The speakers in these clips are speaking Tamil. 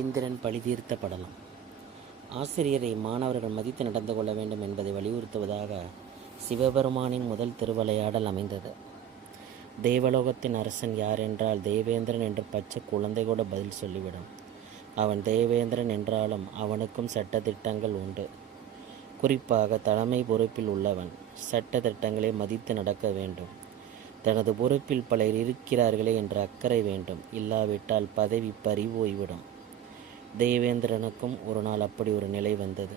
இந்திரன் பழிதீர்த்தப்படலாம். ஆசிரியரை மாணவர்கள் மதித்து நடந்து கொள்ள வேண்டும் என்பதை வலியுறுத்துவதாக சிவபெருமானின் முதல் திருவிளையாடல் அமைந்தது. தேவலோகத்தின் அரசன் யார் என்றால் தேவேந்திரன் என்று பச்சை குழந்தை கூட பதில் சொல்லிவிடும். அவன் தேவேந்திரன் என்றாலும் அவனுக்கும் சட்டத்திட்டங்கள் உண்டு. குறிப்பாக தலைமை பொறுப்பில் உள்ளவன் சட்ட திட்டங்களை மதித்து நடக்க வேண்டும். தனது பொறுப்பில் பலர் இருக்கிறார்களே என்ற அக்கறை வேண்டும். இல்லாவிட்டால் பதவி பறிபோய்விடும். தேவேந்திரனுக்கும் ஒரு நாள் அப்படி ஒரு நிலை வந்தது.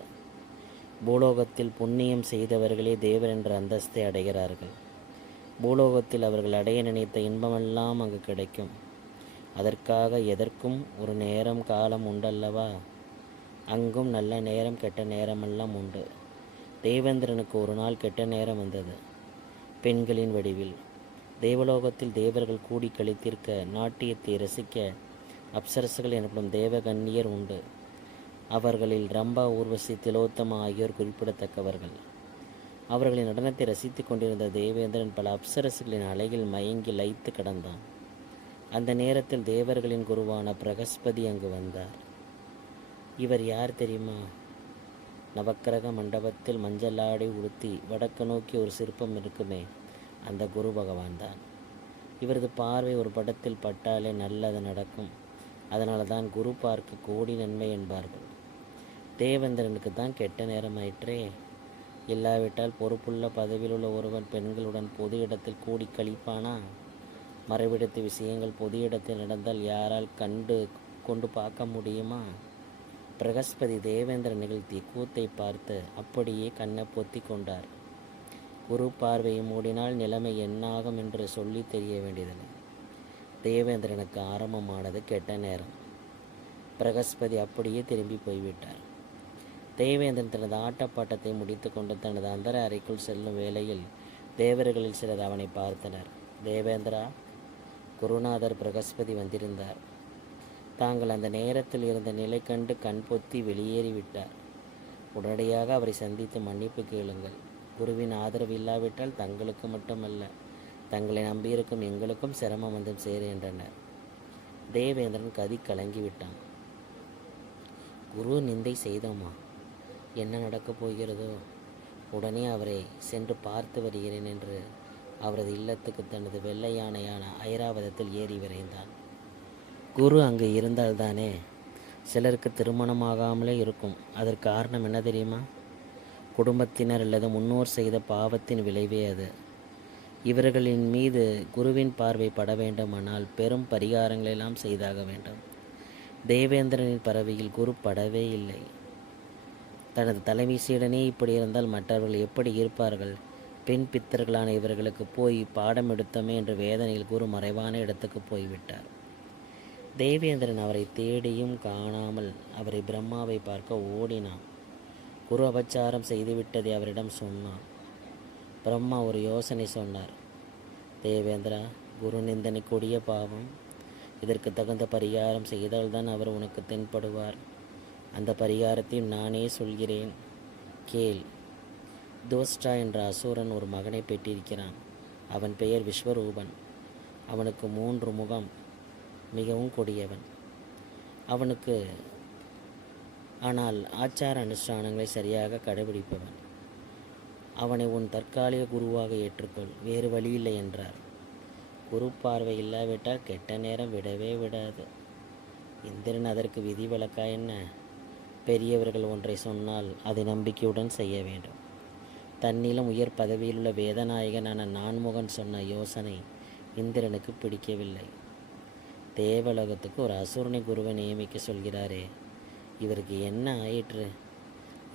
பூலோகத்தில் புண்ணியம் செய்தவர்களே தேவர் என்ற அந்தஸ்தை அடைகிறார்கள். பூலோகத்தில் அவர்கள் அடைய நினைத்த இன்பமெல்லாம் அங்கு கிடைக்கும். அதற்காக எதற்கும் ஒரு நேரம் காலம் உண்டல்லவா? அங்கும் நல்ல நேரம் கெட்ட நேரமெல்லாம் உண்டு. தேவேந்திரனுக்கு ஒரு நாள் கெட்ட நேரம் வந்தது. பெண்களின் வடிவில் தேவலோகத்தில் தேவர்கள் கூடி கழித்திருக்க நாட்டியத்தை ரசிக்க அப்சரசுகள் எனப்படும் தேவகன்னியர் உண்டு. அவர்களில் ரம்பா, ஊர்வசி, திலோத்தமா ஆகியோர் குறிப்பிடத்தக்கவர்கள். அவர்களின் நடனத்தை ரசித்து கொண்டிருந்த தேவேந்திரன் பல அப்சரசுகளின் அலையில் மயங்கி லயித்து கிடந்தான். அந்த நேரத்தில் தேவர்களின் குருவான பிரகஸ்பதி அங்கு வந்தார். இவர் யார் தெரியுமா? நவக்கிரக மண்டபத்தில் மஞ்சள் ஆடை உடுத்தி வடக்கு நோக்கி ஒரு சிற்பம் இருக்குமே, அந்த குரு பகவான் தான். இவரது பார்வை ஒரு படத்தில் பட்டாலே நல்லது நடக்கும். அதனால தான் குரு பார்க்க கோடி நன்மை என்பார்கள். தேவேந்திரனுக்கு தான் கெட்ட நேரம் ஆயிற்றே. இல்லாவிட்டால் பொறுப்புள்ள பதவியில் உள்ள ஒருவன் பெண்களுடன் பொது இடத்தில் கூடி கழிப்பானா? மறைவிடத்து விஷயங்கள் பொது இடத்தில் நடந்தால் யாரால் கொண்டு பார்க்க முடியுமா? பிரகஸ்பதி தேவேந்திரன் நிகழ்த்திய கூத்தை பார்த்து அப்படியே கண்ணை பொத்தி கொண்டார். குரு பார்வையை மூடினால் நிலைமை என்னாகும் என்று சொல்லி தெரிய வேண்டியதில்லை. தேவேந்திரனுக்கு ஆரம்பமானது கெட்ட நேரம். பிரகஸ்பதி அப்படியே திரும்பி போய்விட்டார். தேவேந்திரன் தனது ஆட்டப்பாட்டத்தை முடித்து கொண்டு தனது அந்தர அறைக்குள் செல்லும் வேளையில் தேவர்களில் சிலர் அவனை பார்த்தனர். தேவேந்திரா, குருநாதர் பிரகஸ்பதி வந்திருந்தார். தாங்கள் அந்த நேரத்தில் இருந்த நிலை கண்டு கண் பொத்தி வெளியேறிவிட்டார். உடனடியாக அவரை சந்தித்து மன்னிப்பு கேளுங்கள். குருவின் ஆதரவு இல்லாவிட்டால் தங்களுக்கு மட்டுமல்ல, தங்களை நம்பியிருக்கும் எங்களுக்கும் சிரமம் வந்து சேரு என்றனர். தேவேந்திரன் கதி கலங்கிவிட்டான். குரு நிந்தை செய்தோமா? என்ன நடக்கப் போகிறதோ? உடனே அவரை சென்று பார்த்து வருகிறேன் என்று அவரது இல்லத்துக்கு தனது வெள்ளை யானையான ஐராவதத்தில் ஏறி விரைந்தான். குரு அங்கு இருந்தால்தானே சிலருக்கு திருமணமாகாமலே இருக்கும். அதற்கு காரணம் என்ன தெரியுமா? குடும்பத்தினர் அல்லது முன்னோர் செய்த பாவத்தின் விளைவே அது. இவர்களின் மீது குருவின் பார்வை பட வேண்டுமானால் பெரும் பரிகாரங்களெல்லாம் செய்தாக வேண்டும். தேவேந்திரனின் பறவையில் குரு படவே இல்லை. தனது தலைமை சீடனே இப்படி இருந்தால் மற்றவர்கள் எப்படி இருப்பார்கள்? பெண் பித்தர்களான இவர்களுக்கு போய் பாடம் எடுத்தோமே என்ற வேதனையில் குரு மறைவான இடத்துக்கு போய்விட்டார். தேவேந்திரன் அவரை தேடியும் காணாமல் அவரை பிரம்மாவை பார்க்க ஓடினான். குரு அபச்சாரம் செய்துவிட்டதை அவரிடம் சொன்னான். பிரம்மா ஒரு யோசனை சொன்னார். தேவேந்திரா, குரு நிந்தனை கொடிய பாவம். இதற்கு தகுந்த பரிகாரம் செய்தால்தான் அவர் உனக்கு தென்படுவார். அந்த பரிகாரத்தையும் நானே சொல்கிறேன், கேள். தோஸ்டா என்ற அசுரன் ஒரு மகனை பெற்றிருக்கிறான். அவன் பெயர் விஸ்வரூபன். அவனுக்கு 3 முகம். மிகவும் கொடியவன். அவனுக்கு ஆனால் ஆச்சார அனுஷ்டானங்களை சரியாக கடைபிடிப்பவன். அவனை உன் தற்காலிக குருவாக ஏற்றுக்கொள், வேறு வழியில்லை என்றார். குரு பார்வை இல்லாவிட்டால் கெட்ட நேரம் விடவே விடாது. இந்திரன் அதற்கு விதிவிலக்கா என்ன? பெரியவர்கள் ஒன்றை சொன்னால் அதை நம்பிக்கையுடன் செய்ய வேண்டும். தன்னிலும் உயர் பதவியிலுள்ள வேதநாயகனான நான்முகன் சொன்ன யோசனை இந்திரனுக்கு பிடிக்கவில்லை. தேவலோகத்துக்கு ஒரு அசுரனை குருவை நியமிக்க சொல்கிறாரே, இவருக்கு என்ன ஆயிற்று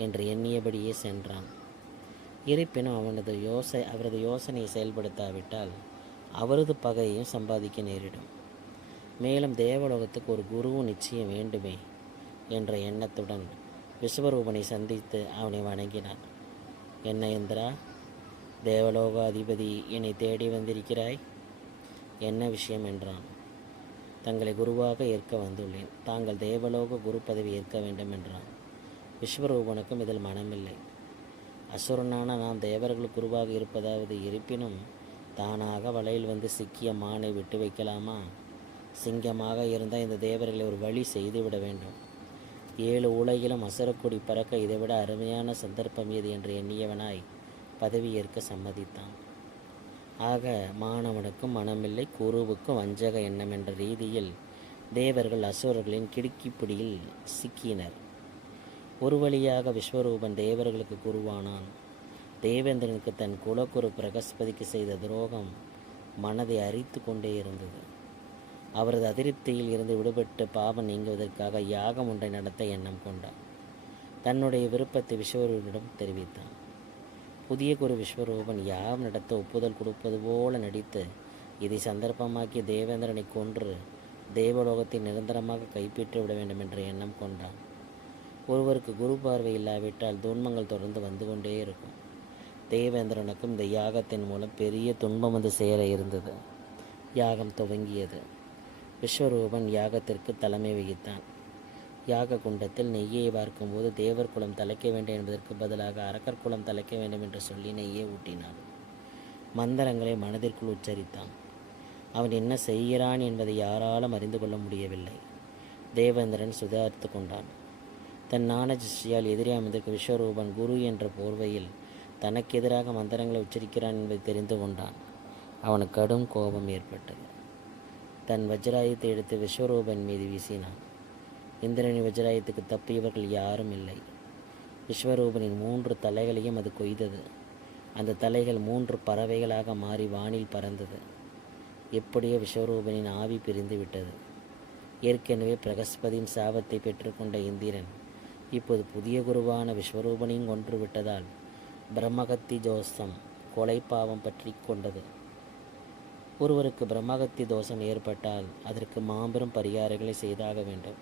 என்று எண்ணியபடியே சென்றான். இருப்பினும் அவரது யோசனையை செயல்படுத்தாவிட்டால் அவரது பகையையும் சம்பாதிக்க நேரிடும். மேலும் தேவலோகத்துக்கு ஒரு குருவும் நிச்சயம் வேண்டுமே என்ற எண்ணத்துடன் விஸ்வரூபனை சந்தித்து அவனை வணங்கினான். என்ன இந்திரா, தேவலோக அதிபதி என்னை தேடி வந்திருக்கிறாய்? என்ன விஷயம் என்றான். தங்களை குருவாக ஏற்க வந்துள்ளேன். தாங்கள் தேவலோக குரு பதவி ஏற்க வேண்டும் என்றான். விஸ்வரூபனுக்கும் இதில் மனமில்லை. அசுரனான நாம் தேவர்கள் குருவாக இருப்பதாவது, இருப்பினும் தானாக வலையில் வந்து சிக்கிய மானை விட்டு வைக்கலாமா? சிங்கமாக இருந்தால் இந்த தேவர்களை ஒரு வழி செய்துவிட வேண்டும். 7 உலகிலும் அசுரக்கொடி பறக்க இதைவிட அருமையான சந்தர்ப்பம் ஏது என்று எண்ணியவனாய் பதவியேற்க சம்மதித்தான். ஆக மாணவனுக்கும் மனமில்லை, குருவுக்கும் வஞ்சக எண்ணம் என்ற ரீதியில் தேவர்கள் அசுரர்களின் கிடுக்கிப்பிடியில் சிக்கினர். ஒரு வழியாக விஸ்வரூபன் தேவர்களுக்கு குருவானான். தேவேந்திரனுக்கு தன் குலக்குரு பிரகஸ்பதிக்கு செய்த துரோகம் மனதை அரித்து கொண்டே இருந்தது. அவரது அதிருப்தியில் இருந்து விடுபட்டு பாவம் நீங்குவதற்காக யாகம் ஒன்றை நடத்த எண்ணம் கொண்டான். தன்னுடைய விருப்பத்தை விஸ்வரூபனிடம் தெரிவித்தான். புதிய குரு விஸ்வரூபன் யாகம் நடத்த ஒப்புதல் கொடுப்பது போல நடித்து இதை சந்தர்ப்பமாக்கி தேவேந்திரனை கொன்று தேவலோகத்தை நிரந்தரமாக கைப்பற்றி விட வேண்டும் என்ற எண்ணம் கொண்டான். ஒருவருக்கு குரு பார்வை இல்லாவிட்டால் துன்பங்கள் தொடர்ந்து வந்து கொண்டே இருக்கும். தேவேந்திரனுக்கும் இந்த யாகத்தின் மூலம் பெரிய துன்பம் வந்து சேர இருந்தது. யாகம் துவங்கியது. விஸ்வரூபன் யாகத்திற்கு தலைமை வகித்தான். யாக குண்டத்தில் நெய்யை வார்க்கும்போது தேவர் குலம் தலைக்க வேண்டும் என்பதற்கு பதிலாக அரக்கர் குலம் தலைக்க வேண்டும் என்று சொல்லி நெய்யை ஊட்டினான். மந்திரங்களை மனதிற்குள் உச்சரித்தான். அவன் என்ன செய்கிறான் என்பதை யாராலும் அறிந்து கொள்ள முடியவில்லை. தேவேந்திரன் சுதாரித்து கொண்டான். தன் ஞான திருஷ்டியால் எதிரே அமர்ந்திருக்கும் விஸ்வரூபன் குரு என்ற போர்வையில் தனக்கு எதிராக மந்திரங்களை உச்சரிக்கிறான் என்பதை தெரிந்து கொண்டான். அவனுக்கு கடும் கோபம் ஏற்பட்டது. தன் வஜ்ராயத்தை எடுத்து விஸ்வரூபன் மீது வீசினான். இந்திரனின் வஜ்ராயத்துக்கு தப்பியவர்கள் யாரும் இல்லை. விஸ்வரூபனின் 3 தலைகளையும் அது கொய்தது. அந்த தலைகள் 3 பறவைகளாக மாறி வானில் பறந்தது. எப்படியோ விஸ்வரூபனின் ஆவி பிரிந்து விட்டது. ஏற்கனவே பிரகஸ்பதியின் சாபத்தை பெற்றுக்கொண்ட இந்திரன் இப்போது புதிய குருவான விஸ்வரூபனையும் கொன்று விட்டதால் பிரம்மகத்தி தோஷம் கொலை பாவம் பற்றி கொண்டது. ஒருவருக்கு பிரம்மகத்தி தோஷம் ஏற்பட்டால் அதற்கு மாபெரும் பரிகாரங்களை செய்தாக வேண்டும்.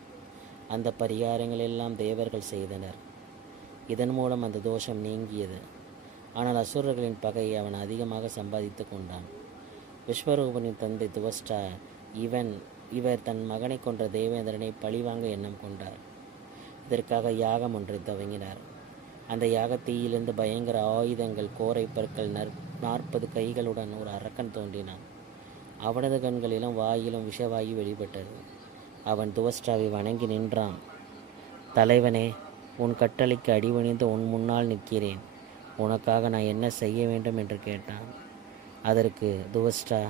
அந்த பரிகாரங்கள் எல்லாம் தேவர்கள் செய்தனர். இதன் மூலம் அந்த தோஷம் நீங்கியது. ஆனால் அசுரர்களின் பகையை அவன் அதிகமாக சம்பாதித்து கொண்டான். விஸ்வரூபனின் தந்தை துவஷ்டா இவர் தன் மகனை கொன்ற தேவேந்திரனை பழிவாங்க எண்ணம் கொண்டார். இதற்காக யாகம் ஒன்றை துவங்கினார். அந்த யாகத்தீயிலிருந்து பயங்கர ஆயுதங்கள், கோரை பற்கள், 40 கைகளுடன் ஒரு அரக்கன் தோன்றினான். அவனது கண்களிலும் வாயிலும் விஷவாயு வெளிப்பட்டது. அவன் துவஷ்டாவை வணங்கி நின்றான். தலைவனே, உன் கட்டளைக்கு அடிபணிந்து உன் முன்னால் நிற்கிறேன். உனக்காக நான் என்ன செய்ய வேண்டும் என்று கேட்டான். அதற்கு துவஷ்டா,